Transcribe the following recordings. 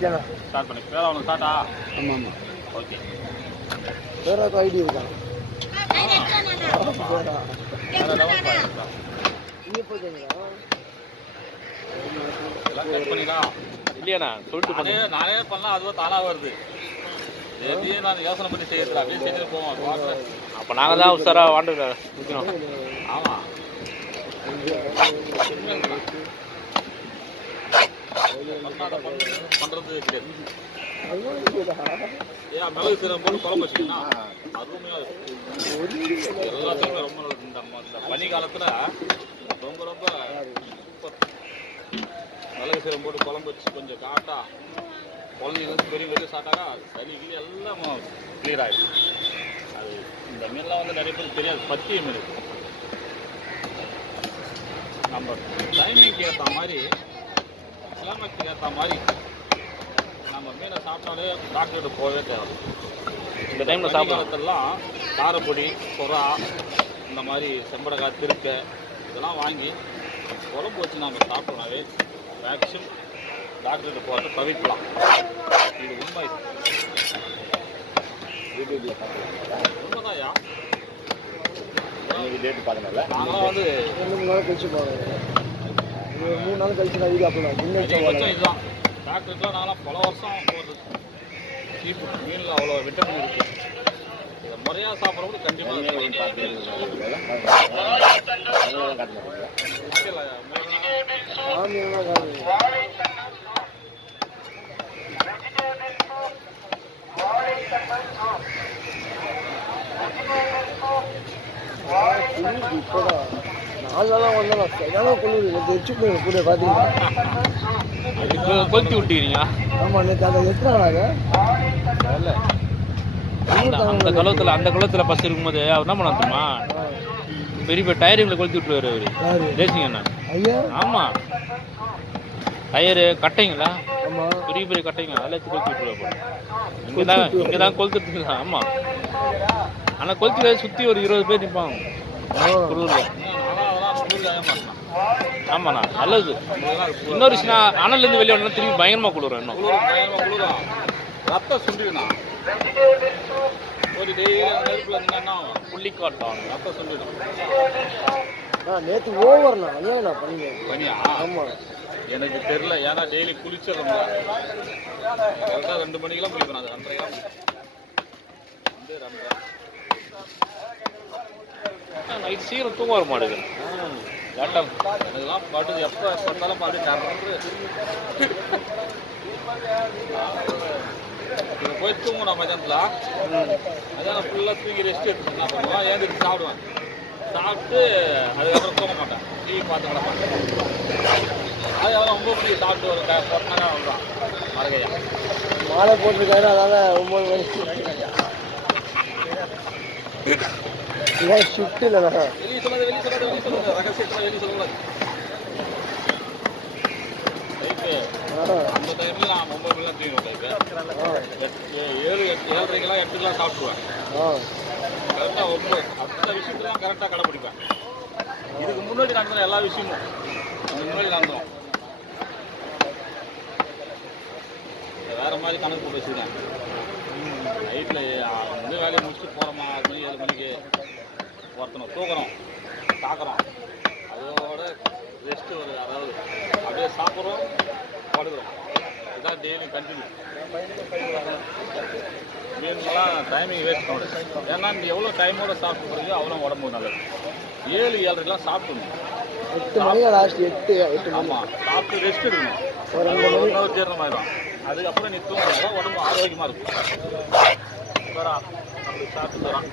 Start பண்ணி பேரா ஒன்று ஸ்டார்ட்டா? ஆமாம் ஆமாம். ஓகே. வேறு ஐடி இருக்கா? வேறு லெவல் இருக்கா? இங்கே போய்க்கிறீங்களா? எல்லாம் கட் பண்ணிக்கலாம் இல்லையாண்ணா? சொல்லிட்டு நானே பண்ணலாம், அதுவும் தானாக வருது. எதையும் நான் யோசனை பண்ணி செய்யறதில்ல, அப்படியே செஞ்சுட்டு போவோம். அப்போ நாங்கள் தான் உஷாராக வாண்டு நிற்கணும். ஆமாம், பண்ணுறது கிடையாது. ஏன் மிளகு சீரகம் போட்டு குழம்பு வச்சிங்கன்னா அருமையாக இருக்கும். எல்லாத்துக்குமே ரொம்ப நல்லது. இந்த பனி காலத்தில் ரொம்ப ரொம்ப சூப்பர். மிளகு சீரகம் போட்டு குழம்பு வச்சு கொஞ்சம் காட்டா குழந்தைங்களுக்கு பெரிய பெரிய சாப்பிட்டாக்கா சளி கிளி எல்லாம் கிளியர் ஆகிடும். அது இந்த மீன்லாம் வந்து நிறைய பேருக்கு தெரியாது. பத்திய மீன் நம்ம டைமிங்க்கு ஏற்ற மாதிரி, கிளைமேட்டுக்கு ஏற்ற மாதிரி நம்ம மீனை சாப்பிட்டாலே டாக்டர்கிட்ட போகவே தேவை. இந்த டைமில் சாப்பிட்றதெல்லாம் காரப்பொடி, சுறா, இந்த மாதிரி செம்படக்காய், திருக்கை இதெல்லாம் வாங்கி குழம்பு வச்சு நம்ம சாப்பிட்டோம்னாவே மேக்ஸிமம் டாக்டர்கிட்ட போகிறத தவிர்க்கலாம். இது உண்மை. உண்மைதான்யா. டேட்டு பார்க்கணும்ல, நாங்களாம் வந்து 2 நாள் கழிச்சு போகிறோம். 3 நாள் கழிச்சு தான் வீடு அப்போ இதுதான் டாக்டருக்குலாம் நாங்களாம் பல வருஷம் போகிறது. சீப்பு மீனில் அவ்வளோ விட்டமின் இருக்குது. இதை முறையாக சாப்பிட்றவங்க கண்டிப்பாக கொளுத்தி விட்டுக்கிறீங்க. ஆமாம், நேற்று அதை எத்தனை நாளாக அந்த குளத்தில் பஸ் இருக்கும்போது அவர் என்ன பண்ண தெரியுமா, பெரிய பெரிய டயருங்களை கொளுத்தி விட்டுருவாரு அவர். ரேசிங் அண்ணா. ஐயா ஆமாம், டயரு கட்டைங்களா, பெரிய பெரிய கட்டைங்க அதில் கொளுத்தி விட்டுருவாரு. இங்கே தான் கொளுத்துட்டு. ஆமாம், ஆனால் கொளுத்தி சுற்றி ஒரு 20 பேர் நிற்பாங்க குளூரில். ஆமாண்ணா, நல்லது. இன்னொரு விஷயம், அனல்லேருந்து வெளியே வரணும், திரும்பி பயங்கரமாக குளிரும். இன்னும் பயங்கரமாக குளிரும். ரத்தம் சுண்டிடும். ஒரு நெருப்பில் இருந்தீங்கன்னா புள்ளி காட்டும், ரத்தம் சுண்டிடும். நேற்று ஓவர்ண்ணா அநியாயண்ணா பனியா? ஆமாம், எனக்கு தெரியல. ஏன்னா டெய்லி குளிச்சிடறோம். கரெக்டாக 2 மணிக்கெல்லாம் குளிக்கணும். அது 2:30 நைட் சீக்கிரம் தூங்க வர மாட்டேங்குது. எனக்குலாம் பாட்டு எப்போ பார்த்தாலும் பாட்டு டர்றது. இங்கே போய் தூங்கணும் மதியானத்தில். மதியானம் ஃபுல்லாக தூங்கி ரெஸ்ட் எடுத்து என்ன பண்ணுவோம், ஏந்திரிச்சு சாப்பிடுவேன். சாப்பிட்டு அதுக்கப்புறம் தூங்க மாட்டேன், டிவி பார்த்து விட மாட்டேன். அதுக்கப்புறம் 9 மணிக்கு சாப்பிட்டு ஒரு பொட்டினா அவ்வளோதான் மரகையா மாலை போட்டிருக்காரு. அதால் 9 மணிக்கு ஷிஃப்ட் இல்லைண்ணா. வெளியே சொல்லுங்க ரகசியத்தில் வெளியே சொல்லக்கூடாது. ரைட்டு, அந்த டைமில் நான் 9 மணிலாம் தூங்கிடுவேன். 7:30 8 சாப்பிடுவேன். கரெக்டாக 9 அந்த விஷயத்துலாம் கரெக்டாக கடைப்பிடிப்பேன். இதுக்கு முன்னாடி நடந்த எல்லா விஷயமும் முன்னாடி நடந்தோம். வேறு மாதிரி கணக்கு போட்டு வச்சுருக்கேன். நைட்டில் வந்து வேலையை முடிச்சுட்டு போகிறோமா 6 மணி 7 மணிக்கு ஒருத்தனை தூக்குறோம், பார்க்குறோம். அதோட ரெஸ்ட்டு ஒரு, அதாவது அப்படியே சாப்பிட்றோம், படுக்கிறோம். இதுதான் டெய்லி கண்டினியூ. மீன்லாம் டைமிங் வேஸ்ட் பண்ணணும். ஏன்னா நீ எவ்வளோ டைமோட சாப்பிட்டு போகிறீங்க அவ்வளோ உடம்பு நல்லது. 7-7:30 சாப்பிடணும். 8 மணி லாஸ்ட் 8. ஆமாம், சாப்பிட்டு ரெஸ்ட் எடுக்கணும். ஒரு 1 ஹவர் ஜீரணம் ஆகிடும். அதுக்கப்புறம் நீ தூங்கினா உடம்பு ஆரோக்கியமாக இருக்கும். தரான் அப்படி சாப்பிட்டு தரான்.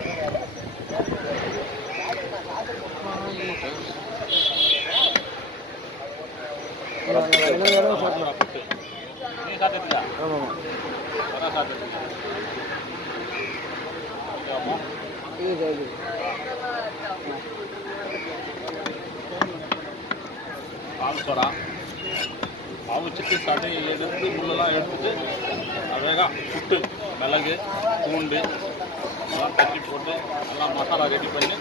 நீ சாப்பிட்டுருக்கா? ஆமாம், அதான் சாப்பிட்டு பால் அவிச்சிட்டு சதையை எடுத்து முள்ளெல்லாம் எடுத்துட்டு அழகாக சுட்டு மிளகு பூண்டு எல்லாம் தட்டி போட்டு எல்லாம் மசாலா ரெடி பண்ணி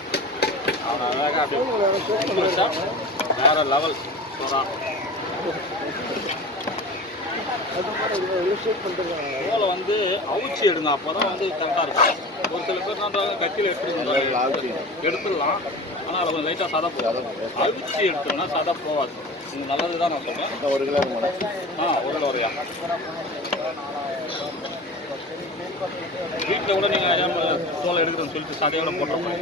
அவனை அழகாக அப்படியே வச்சா வேறு லெவல். ஷேக் பண்ணிட்டு தோலை வந்து அவிச்சு எடுங்க, அப்போ தான் வந்து கரெக்டாக இருக்கும். ஒரு சில பேர் என்ன கத்தியில் எடுத்துடலாம், ஆனால் அதை கொஞ்சம் லைட்டாக சதை போகாது. அவிச்சு எடுத்தோம்னா சதை போகாது. இது நல்லது தான் நான் சொல்கிறேன். 1 கிலோ 1 கிலோ வரையா. வீட்டில் கூட நீங்கள் அறியாமல் தோலை எடுக்கிறேன்னு சொல்லிட்டு சதையோட போட்டுருப்போம்.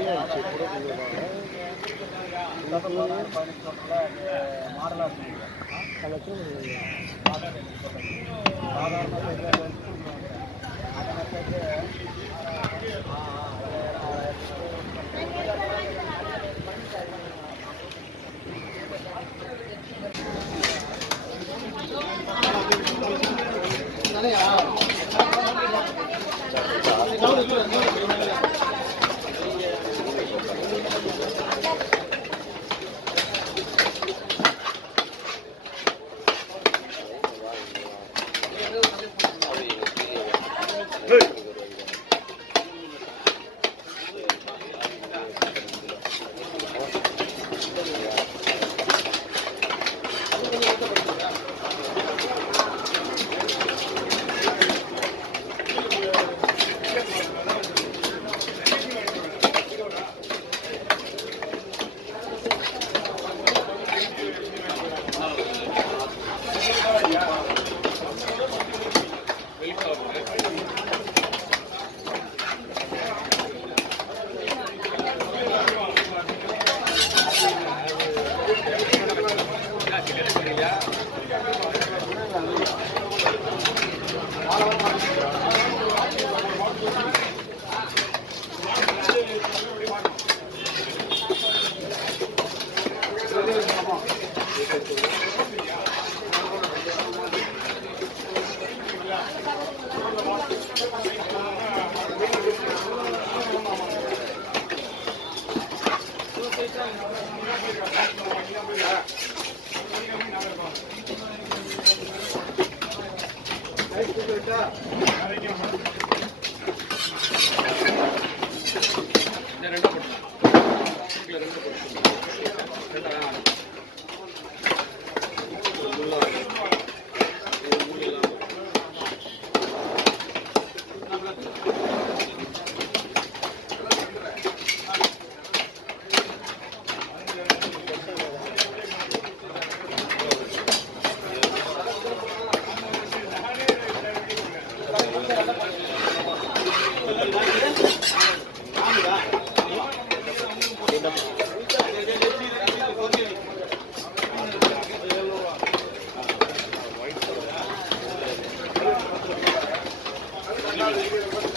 Gracias.